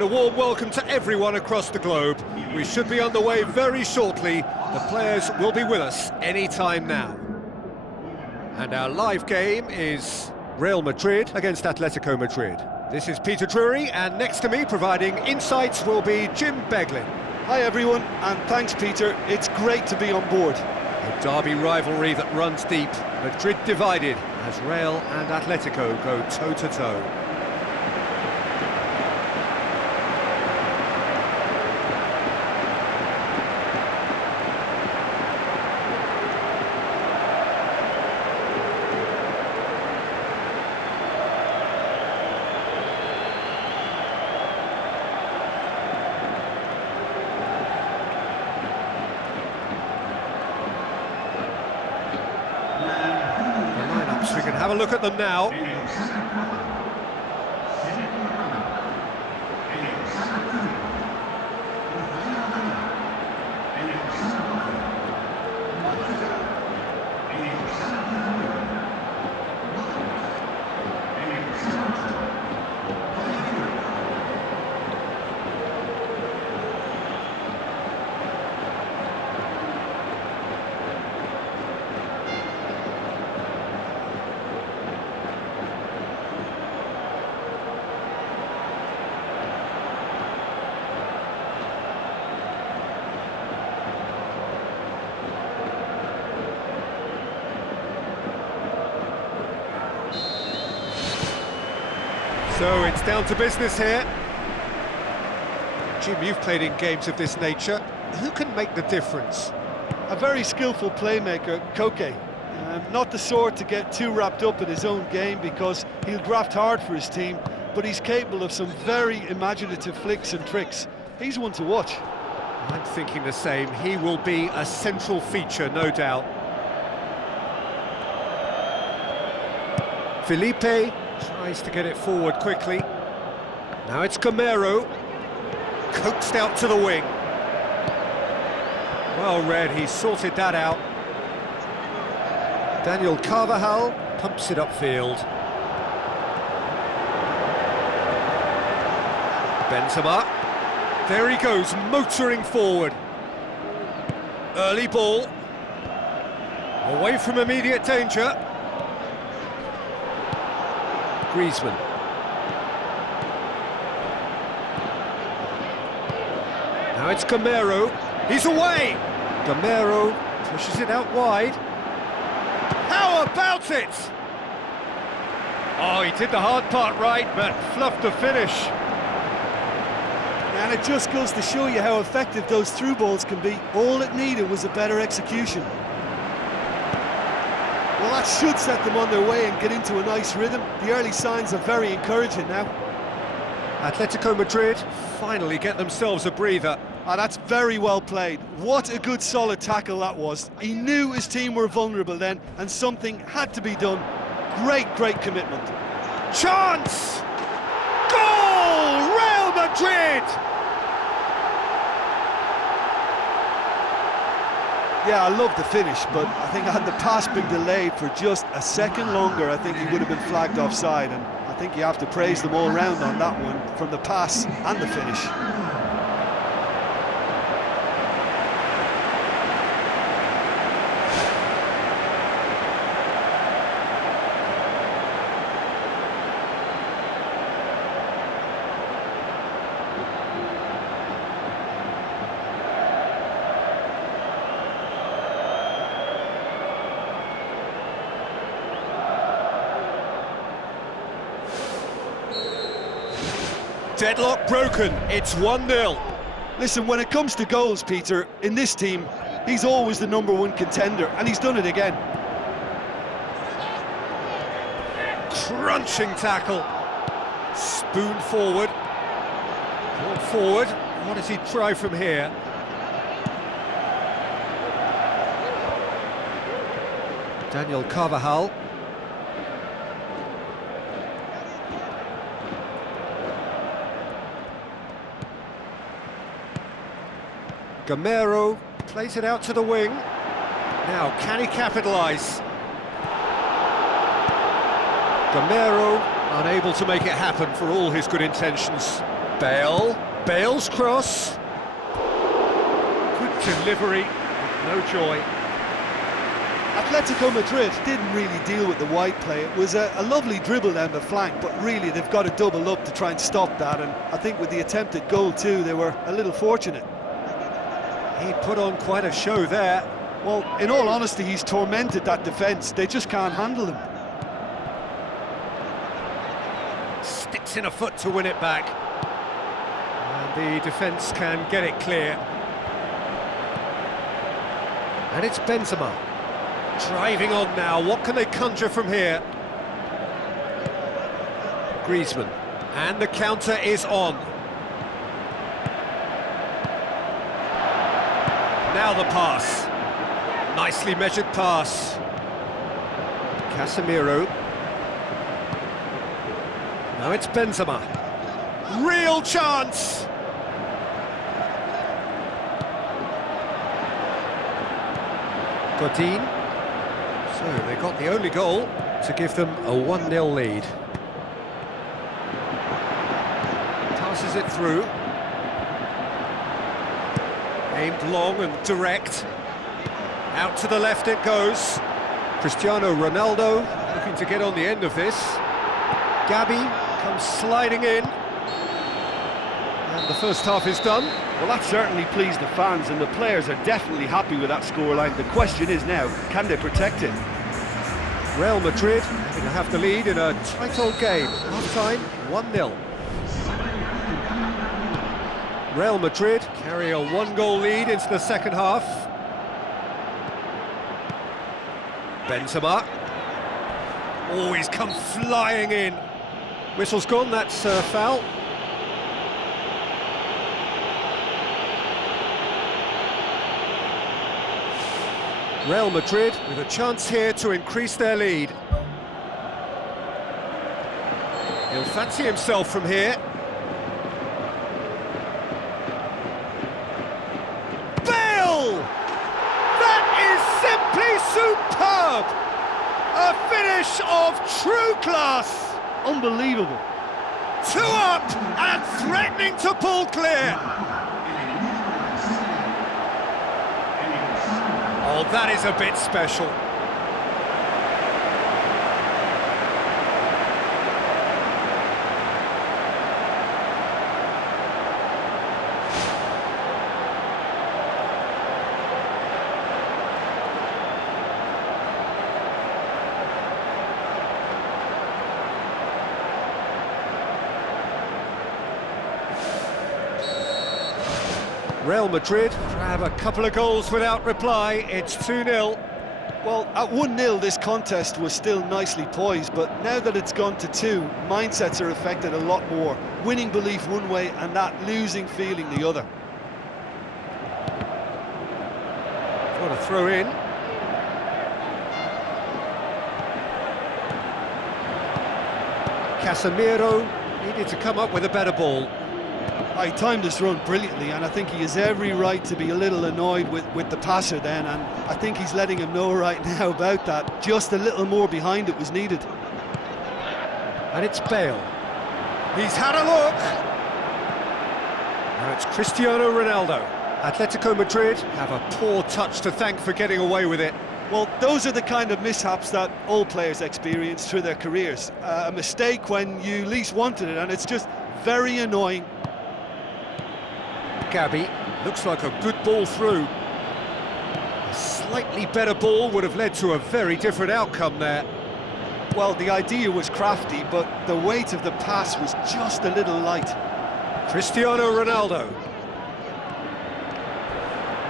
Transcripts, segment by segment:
A warm welcome to everyone across the globe. We should be on the way very shortly. The players will be with us any time now. And our live game is Real Madrid against Atletico Madrid. This is Peter Drury, and next to me providing insights will be Jim Beglin. Hi everyone, and thanks Peter, it's great to be on board. A derby rivalry that runs deep. Madrid divided as Real and Atletico go toe-to-toe. We can have a look at them now. So it's down to business here. Jim, you've played in games of this nature. Who can make the difference? A very skillful playmaker, Koke. Not the sort to get too wrapped up in his own game because he'll graft hard for his team, but he's capable of some very imaginative flicks and tricks. He's one to watch. I'm thinking the same. He will be a central feature, no doubt. Felipe tries to get it forward quickly. Now it's Gamero, coaxed out to the wing. Well read, he sorted that out. Daniel Carvajal pumps it upfield. Benzema, there he goes, motoring forward. Early ball, away from immediate danger. Griezmann. Now it's Gamero. He's away! Gamero pushes it out wide. How about it? Oh, he did the hard part right, but fluffed the finish. And it just goes to show you how effective those through balls can be. All it needed was a better execution. Well, that should set them on their way and get into a nice rhythm. The early signs are very encouraging now. Atletico Madrid finally get themselves a breather. That's very well played. What a good solid tackle that was. He knew his team were vulnerable then, and something had to be done. Great commitment. Chance! Goal! Real Madrid! Yeah, I love the finish, but I think had the pass been delayed for just a second longer, I think he would have been flagged offside, and I think you have to praise them all round on that one, from the pass and the finish. Deadlock broken, it's 1-0. Listen, when it comes to goals, Peter, in this team, he's always the #1 contender, and he's done it again. Crunching tackle. Spoon forward. Ball forward. What does he try from here? Daniel Carvajal. Gamero plays it out to the wing. Now, can he capitalise? Gamero unable to make it happen for all his good intentions. Bale, Bale's cross. Good delivery, no joy. Atletico Madrid didn't really deal with the wide play. It was a lovely dribble down the flank, but really they've got to double up to try and stop that, and I think with the attempted goal too, they were a little fortunate. He put on quite a show there. Well, in all honesty, he's tormented that defence. They just can't handle him. Sticks in a foot to win it back. And the defence can get it clear. And it's Benzema. Driving on now, what can they conjure from here? Griezmann, and the counter is on. Now the pass. Nicely measured pass. Casemiro. Now it's Benzema. Real chance! Godin. So they got the only goal to give them a 1-0 lead. Passes it through. Aimed long and direct. Out to the left it goes. Cristiano Ronaldo looking to get on the end of this. Gabi comes sliding in. And the first half is done. Well, that certainly pleased the fans, and the players are definitely happy with that scoreline. The question is now, can they protect it? Real Madrid going to have the lead in a tight old game. Half-time, 1-0. Real Madrid carry a 1-goal lead into the second half. Benzema. Oh, he's come flying in. Whistle's gone, that's foul. Real Madrid with a chance here to increase their lead. He'll fancy himself from here. Bale! That is simply superb! A finish of true class! Unbelievable. 2 up and threatening to pull clear. Oh, that is a bit special. Real Madrid grab a couple of goals without reply. It's 2-0. Well, at 1-0 this contest was still nicely poised, but now that it's gone to 2, mindsets are affected a lot more. Winning belief one way and that losing feeling the other. What a throw in. Casemiro needed to come up with a better ball. He timed this run brilliantly, and I think he has every right to be a little annoyed with the passer then, and I think he's letting him know right now about that. Just a little more behind it was needed. And it's Bale. He's had a look. Now it's Cristiano Ronaldo. Atletico Madrid have a poor touch to thank for getting away with it. Well, those are the kind of mishaps that all players experience through their careers. A mistake when you least wanted it, and it's just very annoying. Gabi, looks like a good ball through. A slightly better ball would have led to a very different outcome there. Well, the idea was crafty, but the weight of the pass was just a little light. Cristiano Ronaldo.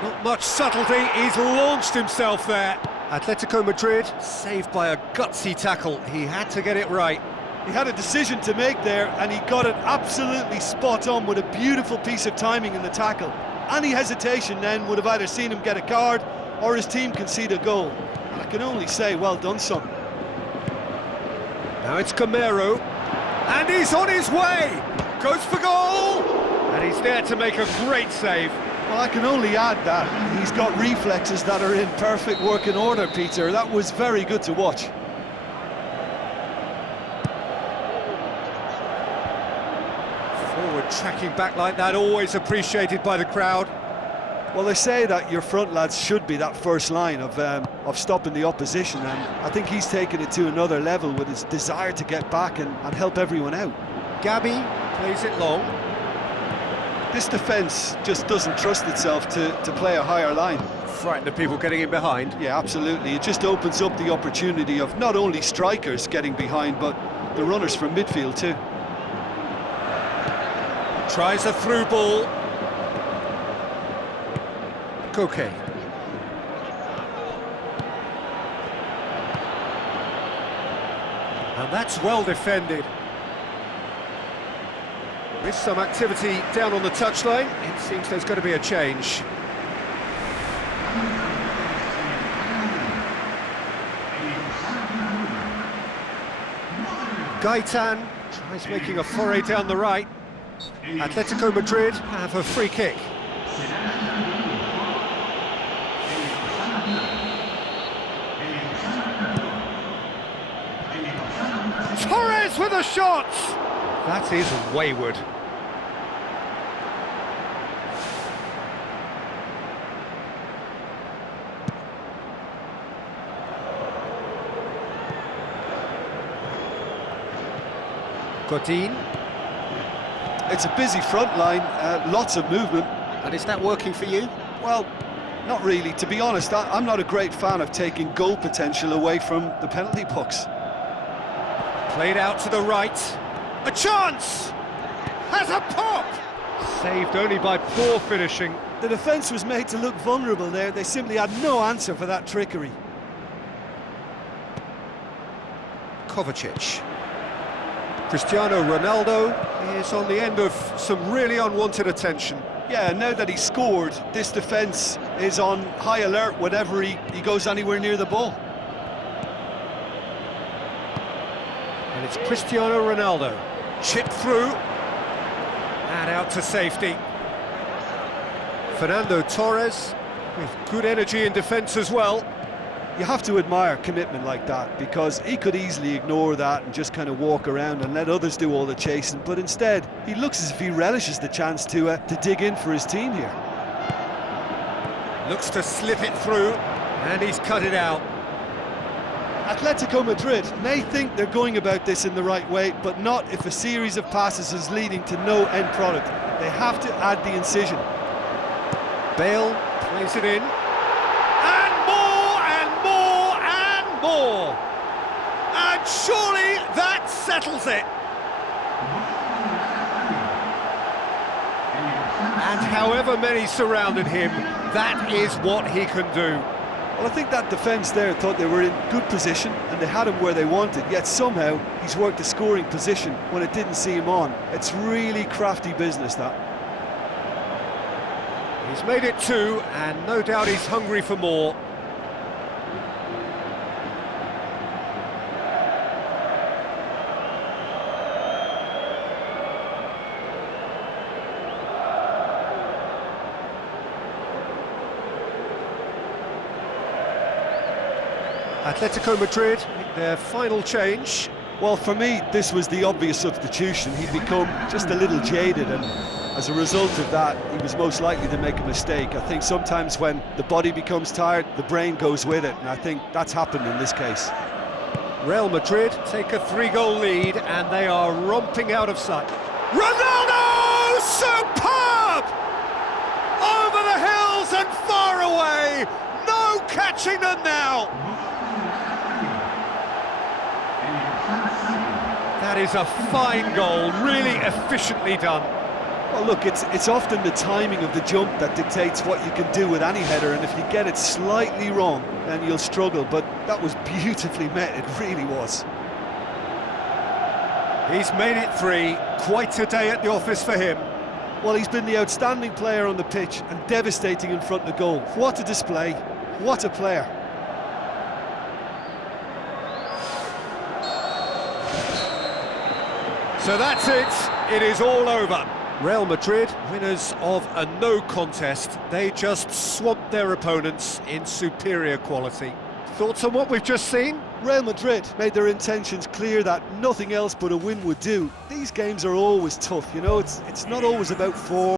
Not much subtlety, he's launched himself there. Atletico Madrid saved by a gutsy tackle. He had to get it right. He had a decision to make there, and he got it absolutely spot on with a beautiful piece of timing in the tackle. Any hesitation then would have either seen him get a card or his team concede a goal. And I can only say, well done, son. Now it's Camero, and he's on his way! Goes for goal! And he's there to make a great save. Well, I can only add that he's got reflexes that are in perfect working order, Peter. That was very good to watch. Forward Tracking back like that, always appreciated by the crowd. Well, they say that your front lads should be that first line of stopping the opposition, and I think he's taken it to another level with his desire to get back and help everyone out. Gabby plays it long. This defence just doesn't trust itself to play a higher line. Frightened of people getting in behind. Yeah, absolutely. It just opens up the opportunity of not only strikers getting behind, but the runners from midfield too. Tries a through ball. Koke. And that's well defended. With some activity down on the touchline, it seems there's going to be a change. Gaitan tries making a foray down the right. Atletico Madrid have a free kick. Torres with a shot! That is wayward. Godin. It's a busy front line, lots of movement. And is that working for you? Well, not really. To be honest, I'm not a great fan of taking goal potential away from the penalty box. Played out to the right. A chance! Has a pop! Saved only by poor finishing. The defence was made to look vulnerable there. They simply had no answer for that trickery. Kovacic. Cristiano Ronaldo is on the end of some really unwanted attention. Yeah, now that he's scored, this defence is on high alert whenever he goes anywhere near the ball. And it's Cristiano Ronaldo. Chipped through. And out to safety. Fernando Torres with good energy in defence as well. You have to admire commitment like that, because he could easily ignore that and just kind of walk around and let others do all the chasing, but instead he looks as if he relishes the chance to dig in for his team here. Looks to slip it through, and he's cut it out. Atletico Madrid may think they're going about this in the right way, but not if a series of passes is leading to no end product. They have to add the incision. Bale plays it in. More. And surely that settles it. And however many surrounded him, that is what he can do. Well, I think that defence there thought they were in good position and they had him where they wanted, yet somehow he's worked a scoring position when it didn't see him on. It's really crafty business, that. He's made it 2, and no doubt he's hungry for more. Atletico Madrid, their final change. Well, for me, this was the obvious substitution. He'd become just a little jaded, and as a result of that, he was most likely to make a mistake. I think sometimes when the body becomes tired, the brain goes with it, and I think that's happened in this case. Real Madrid take a 3-goal lead, and they are romping out of sight. Ronaldo! Superb! Over the hills and far away! No catching them now! That is a fine goal, really efficiently done. Well, look, it's often the timing of the jump that dictates what you can do with any header, and if you get it slightly wrong, then you'll struggle, but that was beautifully met, it really was. He's made it 3, quite a day at the office for him. Well, he's been the outstanding player on the pitch and devastating in front of goal. What a display, what a player. So that's it, it is all over. Real Madrid, winners of a no contest. They just swamped their opponents in superior quality. Thoughts on what we've just seen? Real Madrid made their intentions clear that nothing else but a win would do. These games are always tough, you know, it's not always about form.